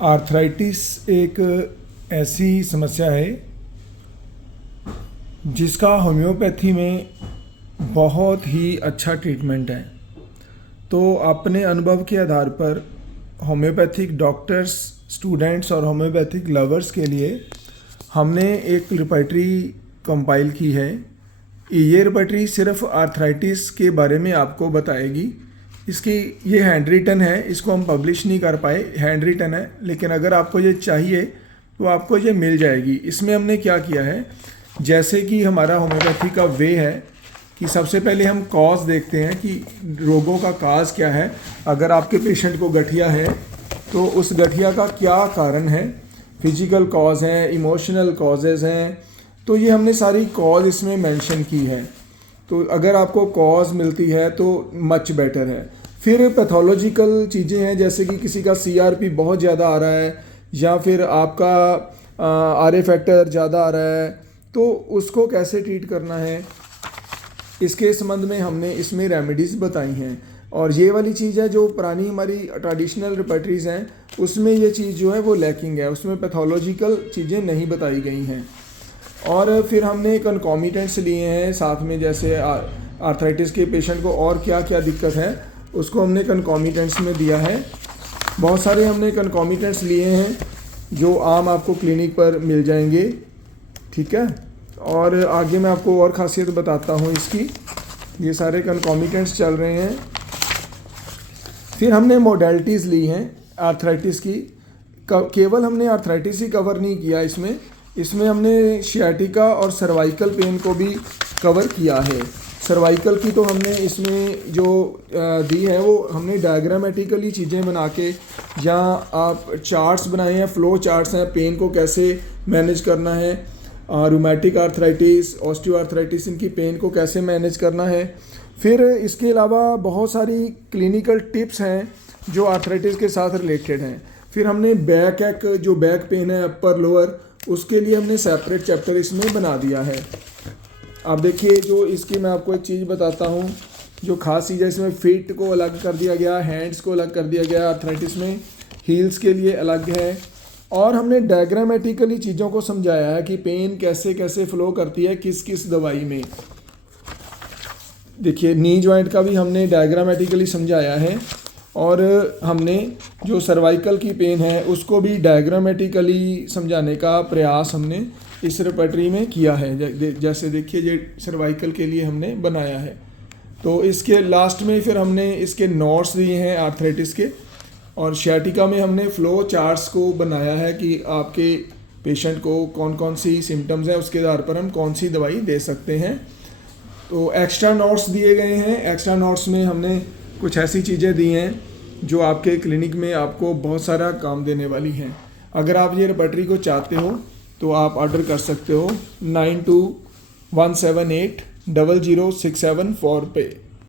Arthritis एक ऐसी समस्या है जिसका होम्योपैथी में बहुत ही अच्छा ट्रीटमेंट है। तो अपने अनुभव के आधार पर होम्योपैथिक डॉक्टर्स, स्टूडेंट्स और होम्योपैथिक लवर्स के लिए हमने एक रिपॉजिटरी कंपाइल की है। ये रिपॉजिटरी सिर्फ आर्थराइटिस के बारे में आपको बताएगी। इसकी ये हैंड रिटन है, इसको हम पब्लिश नहीं कर पाए, हैंड रिटन है, लेकिन अगर आपको ये चाहिए तो आपको ये मिल जाएगी। इसमें हमने क्या किया है, जैसे कि हमारा होम्योपैथी का वे है कि सबसे पहले हम कॉज देखते हैं कि रोगों का काज क्या है। अगर आपके पेशेंट को गठिया है तो उस गठिया का क्या कारण है, फिजिकल कॉज हैं, इमोशनल कॉजेज़ हैं, तो ये हमने सारी कॉज इसमें मेंशन की है। तो अगर आपको कॉज मिलती है तो मच बेटर है। फिर पैथोलॉजिकल चीज़ें हैं, जैसे कि किसी का CRP बहुत ज़्यादा आ रहा है या फिर आपका RA फैक्टर ज़्यादा आ रहा है, तो उसको कैसे ट्रीट करना है, इसके संबंध में हमने इसमें रेमेडीज़ बताई हैं। और ये वाली चीज़ है जो पुरानी हमारी ट्रेडिशनल रिपॉजिटरीज़ हैं उसमें ये चीज़ जो है वो लैकिंग है, उसमें पैथोलॉजिकल चीज़ें नहीं बताई गई हैं। और फिर हमने कंकॉमिटेंट्स लिए हैं साथ में, जैसे आर्थराइटिस के पेशेंट को और क्या क्या दिक्कत है उसको हमने कंकॉमिटेंट्स में दिया है। बहुत सारे हमने कंकॉमिटेंट्स लिए हैं जो आम आपको क्लिनिक पर मिल जाएंगे, ठीक है। और आगे मैं आपको और ख़ासियत बताता हूँ इसकी। ये सारे कंकॉमिटेंट्स चल रहे हैं। फिर हमने मोडेलिटीज़ ली हैं आर्थराइटिस की। केवल हमने आर्थराइटिस ही कवर नहीं किया इसमें हमने शियाटिका और सर्वाइकल पेन को भी कवर किया है। सर्वाइकल की तो हमने इसमें जो दी है वो हमने डायग्रामेटिकली चीज़ें बना के, या आप चार्ट्स बनाए हैं, फ्लो चार्ट्स हैं, पेन को कैसे मैनेज करना है, रूमेटिक आर्थराइटिस, ऑस्टियोआर्थराइटिस, इनकी पेन को कैसे मैनेज करना है। फिर इसके अलावा बहुत सारी क्लिनिकल टिप्स हैं जो आर्थराइटिस के साथ रिलेटेड हैं। फिर हमने जो बैक पेन है, अपर लोअर, उसके लिए हमने सेपरेट चैप्टर इसमें बना दिया है। अब देखिए, जो इसकी मैं आपको एक चीज़ बताता हूँ जो खास चीज़ है, इसमें फीट को अलग कर दिया गया, हैंड्स को अलग कर दिया गया आर्थराइटिस में, हील्स के लिए अलग है। और हमने डायग्रामेटिकली चीज़ों को समझाया है कि पेन कैसे कैसे फ्लो करती है किस किस दवाई में। देखिए, नी जॉइंट का भी हमने डायग्रामेटिकली समझाया है, और हमने जो सर्वाइकल की पेन है उसको भी डायग्रामेटिकली समझाने का प्रयास हमने इस रिपॉजिटरी में किया है। जैसे देखिए, ये सर्वाइकल के लिए हमने बनाया है। तो इसके लास्ट में फिर हमने इसके नोट्स दिए हैं आर्थराइटिस के, और शियाटिका में हमने फ्लो चार्ट्स को बनाया है कि आपके पेशेंट को कौन कौन सी सिम्टम्स हैं, उसके आधार पर हम कौन सी दवाई दे सकते हैं। तो एक्स्ट्रा नोट्स दिए गए हैं। एक्स्ट्रा नोट्स में हमने कुछ ऐसी चीज़ें दी हैं जो आपके क्लिनिक में आपको बहुत सारा काम देने वाली हैं। अगर आप ये रिपॉजिटरी को चाहते हो तो आप ऑर्डर कर सकते हो 9217800674 पे।